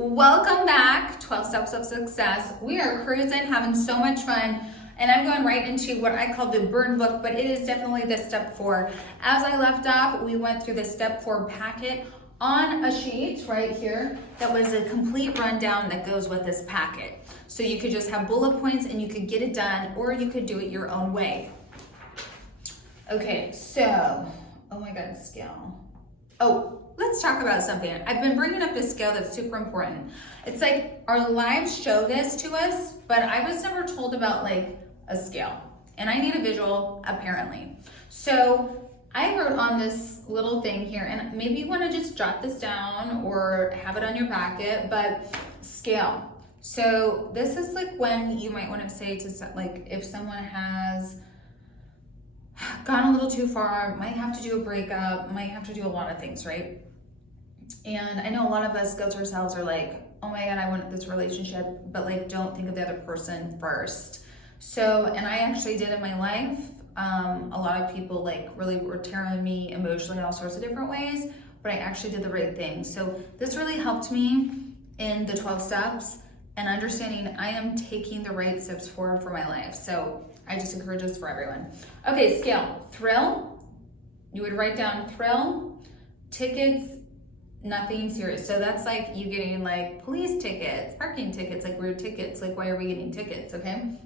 Welcome back, 12 Steps of Success. We are cruising, having so much fun, and I'm going right into what I call the burn book, but it is definitely the step 4. As I left off, we went through the step 4 packet on a sheet right here that was a complete rundown that goes with this packet. So you could just have bullet points and you could get it done, or you could do it your own way. Okay, so, oh my God, scale. Oh, let's talk about something. I've been bringing up this scale that's super important. It's like our lives show this to us, but I was never told about like a scale. And I need a visual, apparently. So I wrote on this little thing here, and maybe you want to just jot this down or have it on your packet, but scale. So this is like when you might want to say to, like, if someone has gone a little too far, might have to do a breakup, might have to do a lot of things, right? And I know a lot of us guilt ourselves are like, oh my God, I want this relationship, but like don't think of the other person first. So, and I actually did in my life. A lot of people like really were tearing me emotionally in all sorts of different ways, but I actually did the right thing. So this really helped me in the 12 steps and understanding I am taking the right steps forward for my life. So I just encourage this for everyone. Okay, scale. Thrill, you would write down thrill, tickets, nothing serious. So that's like you getting like police tickets, parking tickets, like weird tickets, like why are we getting tickets, okay?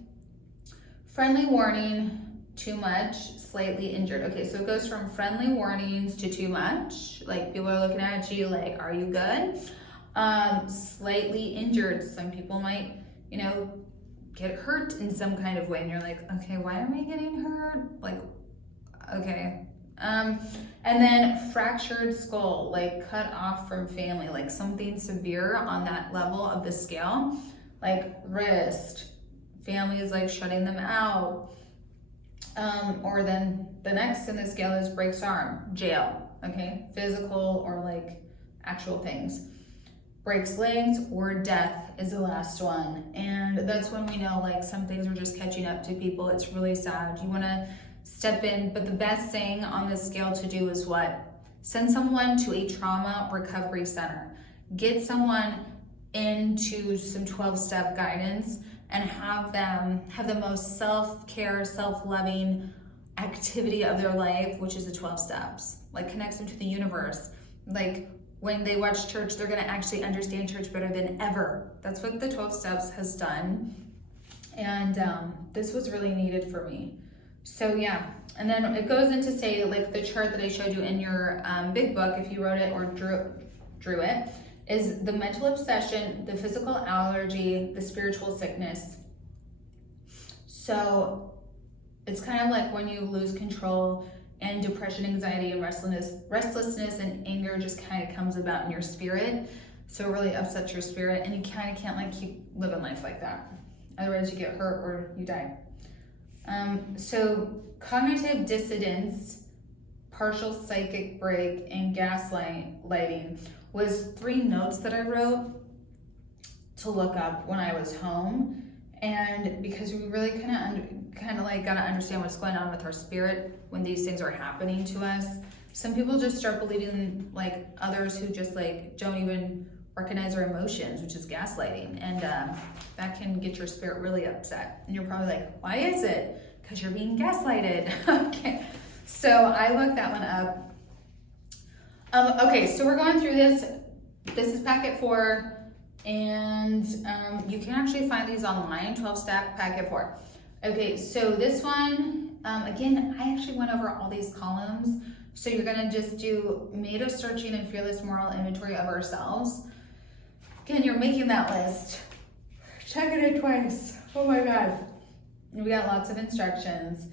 Friendly warning, too much, slightly injured. Okay, so it goes from friendly warnings to too much. Like people are looking at you like, are you good? Slightly injured. Some people might, get hurt in some kind of way. And you're like, okay, why am I getting hurt? Like, okay. And then fractured skull, like cut off from family, like something severe on that level of the scale, like wrist, family is like shutting them out. Or then the next in the scale is breaks arm, jail, okay? Physical or like actual things. Breaks legs or death is the last one. And that's when we know like some things are just catching up to people. It's really sad. You wanna step in, but the best thing on this scale to do is what? Send someone to a trauma recovery center. Get someone into some 12-step guidance and have them have the most self-care, self-loving activity of their life, which is the 12 steps. Like connects them to the universe. Like when they watch church, they're gonna actually understand church better than ever. That's what the 12 steps has done. And this was really needed for me. So yeah, and then it goes into say like the chart that I showed you in your big book, if you wrote it or drew it, is the mental obsession, the physical allergy, the spiritual sickness. So it's kind of like when you lose control and depression, anxiety, and restlessness and anger just kind of comes about in your spirit. So it really upsets your spirit and you kind of can't like keep living life like that. Otherwise you get hurt or you die. So cognitive dissonance, partial psychic break, and gaslighting was 3 notes that I wrote to look up when I was home. And because we really kind of like got to understand what's going on with our spirit when these things are happening to us. Some people just start believing like others who just like don't even recognize their emotions, which is gaslighting. And that can get your spirit really upset. And you're probably like, why is it? Because you're being gaslighted. Okay, so I looked that one up. Okay, so we're going through this. This is packet 4. And you can actually find these online, 12-step packet 4. Okay, so this one, again, I actually went over all these columns. So you're gonna just do made us searching and fearless moral inventory of ourselves. Again, you're making that list. Checking it twice. Oh my God. We got lots of instructions.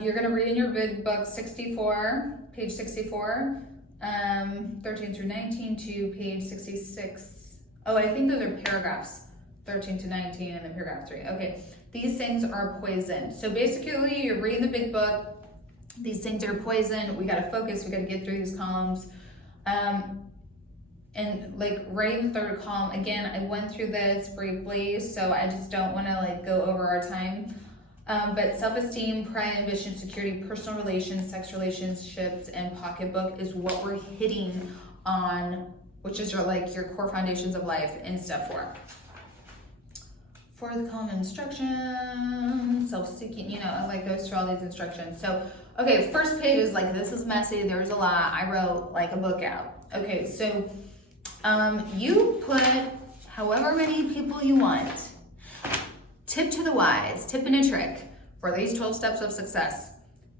You're gonna read in your big book 64, page 64, 13 through 19 to page 66. Oh, I think those are paragraphs, 13 to 19 and then paragraph 3. Okay, these things are poison. So basically you're reading the big book, these things are poison, we gotta focus, we gotta get through these columns. And like right in the 3rd column, again, I went through this briefly, so I just don't wanna like go over our time. But self-esteem, pride, ambition, security, personal relations, sex relationships, and pocketbook is what we're hitting on which is your core foundations of life in step 4. Fourth column, instructions, self-seeking, you know, it goes through all these instructions. So, okay, first page is this is messy, there's a lot. I wrote a book out. Okay, so you put however many people you want. Tip to the wise, tip and a trick for these 12 steps of success.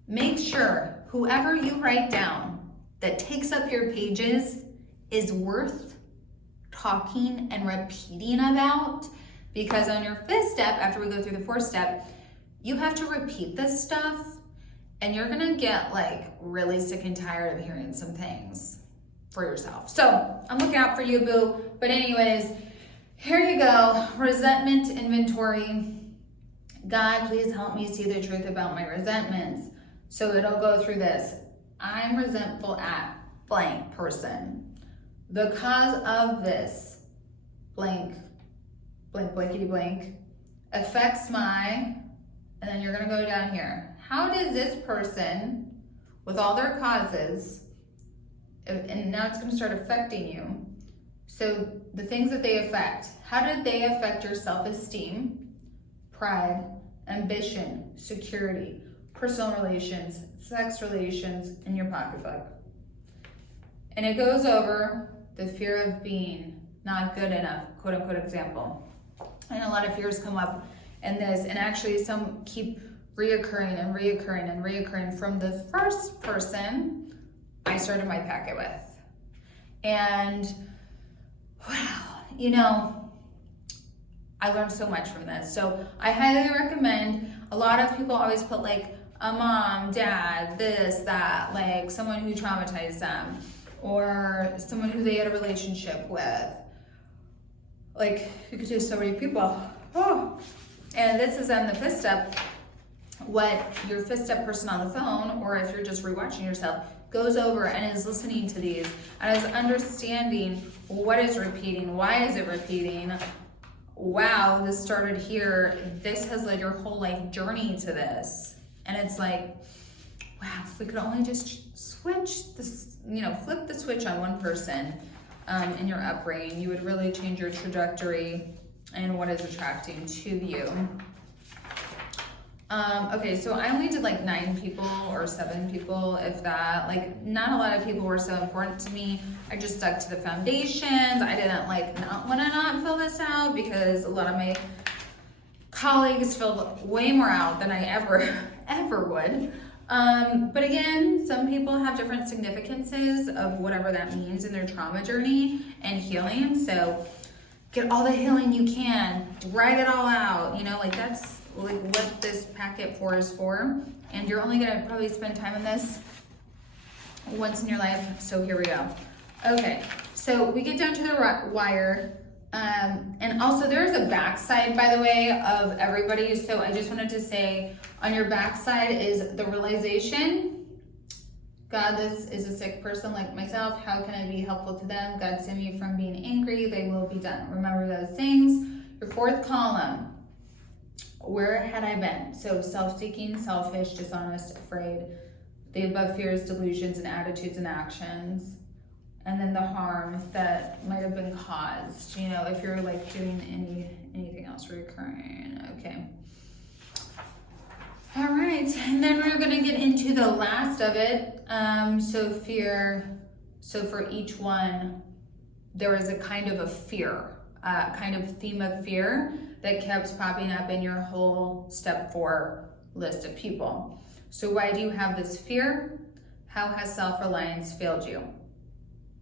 Make sure whoever you write down that takes up your pages is worth talking and repeating about, because on your 5th step, after we go through the 4th step, you have to repeat this stuff and you're gonna get really sick and tired of hearing some things for yourself. So I'm looking out for you, boo. But anyways, here you go. Resentment inventory. God, please help me see the truth about my resentments. So it'll go through this. I'm resentful at blank person. The cause of this blank, blankety blank, affects my, and then you're gonna go down here. How does this person, with all their causes, and now it's gonna start affecting you. So the things that they affect, how did they affect your self-esteem, pride, ambition, security, personal relations, sex relations, and your pocketbook? And it goes over the fear of being not good enough, quote unquote example. And a lot of fears come up in this, and actually some keep reoccurring and reoccurring and reoccurring from the first person I started my packet with. And wow, you know, I learned so much from this. So I highly recommend. A lot of people always put a mom, dad, this, that, someone who traumatized them, or someone who they had a relationship with. You could do so many people. Oh. And this is on the 5th step, what your 5th step person on the phone, or if you're just rewatching yourself, goes over and is listening to these and is understanding what is repeating, why is it repeating. Wow, this started here. This has led your whole life journey to this. And it's wow, if we could only just switch this, flip the switch on one person in your upbringing, you would really change your trajectory and what is attracting to you. Okay, so I only did 9 people or 7 people, if that. Not a lot of people were so important to me. I just stuck to the foundations. I didn't not want to not fill this out, because a lot of my colleagues filled way more out than I ever would. But again, some people have different significances of whatever that means in their trauma journey and healing. So get all the healing you can, write it all out, that's what this packet 4 is for. And you're only gonna probably spend time in this once in your life. So here we go. Okay, so we get down to the wire. And also there's a backside, by the way, of everybody. So I just wanted to say, on your backside is the realization. God, this is a sick person like myself. How can I be helpful to them? God, save me from being angry. They will be done. Remember those things. Your 4th column. Where had I been? So self-seeking, selfish, dishonest, afraid. The above fears, delusions, and attitudes and actions. And then the harm that might have been caused, if you're doing anything else recurring. Okay. All right, and then we're gonna get into the last of it. So fear, so for each one, there is a kind of a fear, kind of theme of fear that kept popping up in your whole step 4 list of people. So why do you have this fear? How has self-reliance failed you?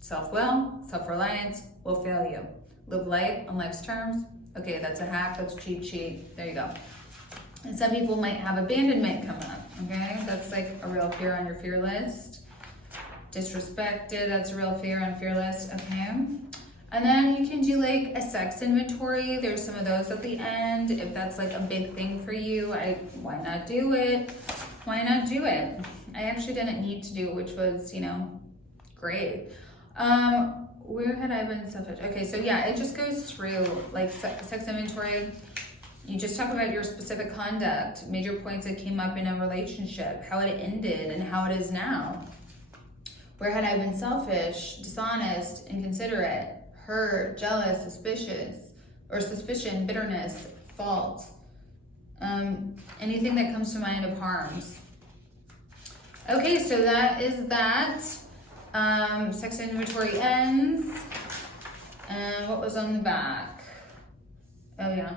Self-will, self-reliance will fail you. Live life on life's terms. Okay, that's a hack, that's a cheat sheet. There you go. And some people might have abandonment come up, okay? That's a real fear on your fear list. Disrespected, that's a real fear on fear list, okay? And then you can do a sex inventory. There's some of those at the end. If that's a big thing for you, why not do it? Why not do it? I actually didn't need to do it, which was, great. Where had I been selfish? Okay, so yeah, it just goes through sex inventory. You just talk about your specific conduct, major points that came up in a relationship, how it ended and how it is now. Where had I been selfish, dishonest, inconsiderate, hurt, jealous, suspicion, bitterness, fault, anything that comes to mind of harms. Okay, so that is that. Sex inventory ends. And what was on the back? Oh yeah.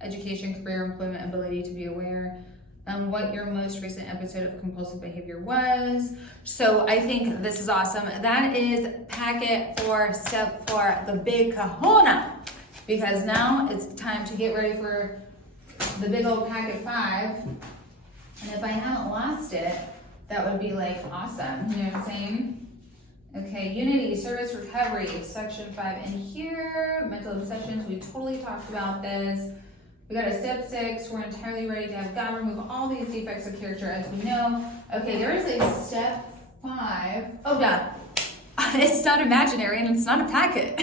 Education, career, employment, ability to be aware. What your most recent episode of compulsive behavior was. So I think this is awesome. That is packet 4, step 4, the big kahuna. Because now it's time to get ready for the big old packet 5. And if I haven't lost it, that would be like awesome. You know what I'm saying? Okay, unity, service, recovery, section 5 in here. Mental obsessions, we totally talked about this. We got a step 6, we're entirely ready to have God remove all these defects of character as we know. Okay, there is a step 5. Oh God, it's not imaginary and it's not a packet.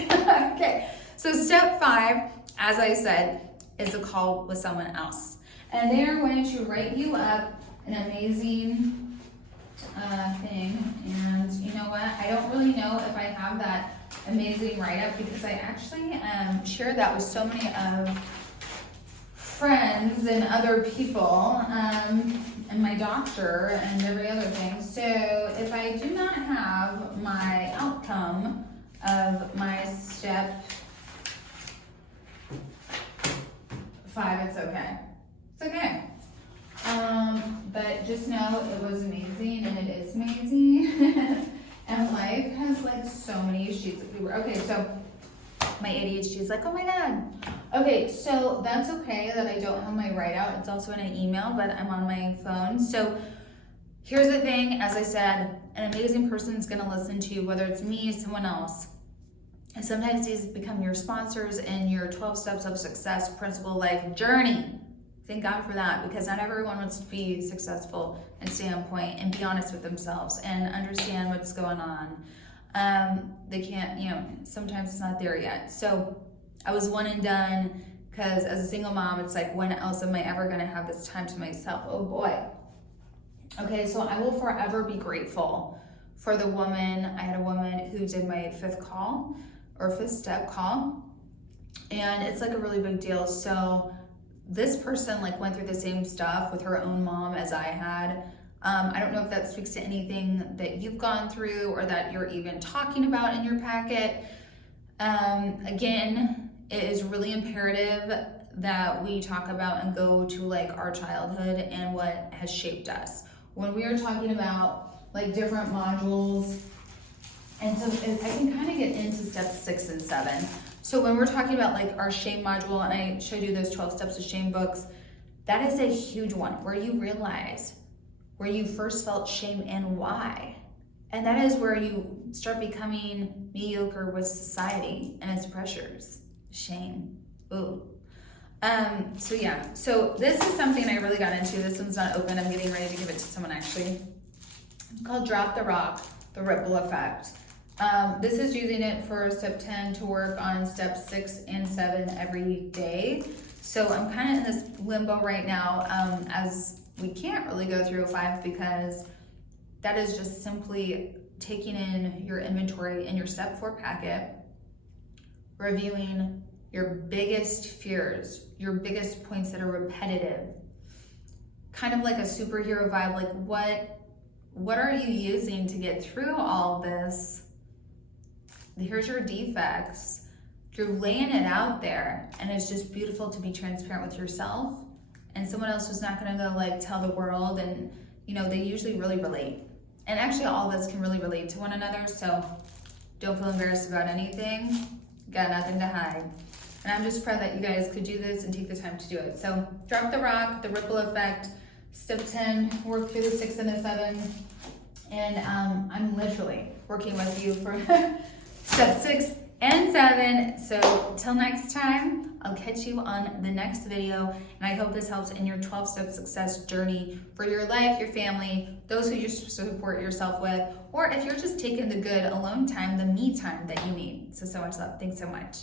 Okay, so step 5, as I said, is a call with someone else. And they are going to write you up an amazing thing. And you know what? I don't really know if I have that amazing write-up because I actually shared that with so many of friends and other people and my doctor and every other thing. So if I do not have my outcome of my step 5, it's okay. It's okay. But just know it was amazing and it is amazing. And life has like so many sheets of paper. Okay, so my ADHD is like, oh my God. Okay, so that's okay that I don't have my write out. It's also in an email, but I'm on my phone. So here's the thing, as I said, an amazing person is gonna listen to you, whether it's me or someone else. And sometimes these become your sponsors in your 12 steps of success principle life journey. Thank God for that, because not everyone wants to be successful and stay on point and be honest with themselves and understand what's going on. They can't, sometimes it's not there yet. So I was one and done because as a single mom, it's like, when else am I ever going to have this time to myself? Oh boy. Okay, so I will forever be grateful for the woman. I had a woman who did my 5th step call, and it's like a really big deal. So this person like went through the same stuff with her own mom as I had. I don't know if that speaks to anything that you've gone through or that you're even talking about in your packet. Again, it is really imperative that we talk about and go to like our childhood and what has shaped us. When we are talking about like different modules, and so I can kind of get into steps 6 and 7. So when we're talking about like our shame module, and I showed you those 12 steps of shame books, that is a huge one where you realize where you first felt shame and why. And that is where you start becoming mediocre with society and its pressures. Shame. Ooh. So yeah, so this is something I really got into. This one's not open. I'm getting ready to give it to someone actually. It's called Drop the Rock, the Ripple Effect. This is using it for step 10 to work on steps 6 and 7 every day. So I'm kind of in this limbo right now, as we can't really go through a 5 because that is just simply taking in your inventory in your step 4 packet, reviewing your biggest fears, your biggest points that are repetitive, kind of like a superhero vibe, like what are you using to get through all of this? Here's your defects. You're laying it out there, and it's just beautiful to be transparent with yourself and someone else who's not gonna go like tell the world, and they usually really relate. And actually all of us can really relate to one another, so don't feel embarrassed about anything. Got nothing to hide. And I'm just proud that you guys could do this and take the time to do it. So drop the rock, the ripple effect, step 10, work through the 6 and the 7. And I'm literally working with you for step 6 and 7. So till next time, I'll catch you on the next video. And I hope this helps in your 12-step success journey for your life, your family, those who you support yourself with, or if you're just taking the good alone time, the me time that you need. So much love. Thanks so much.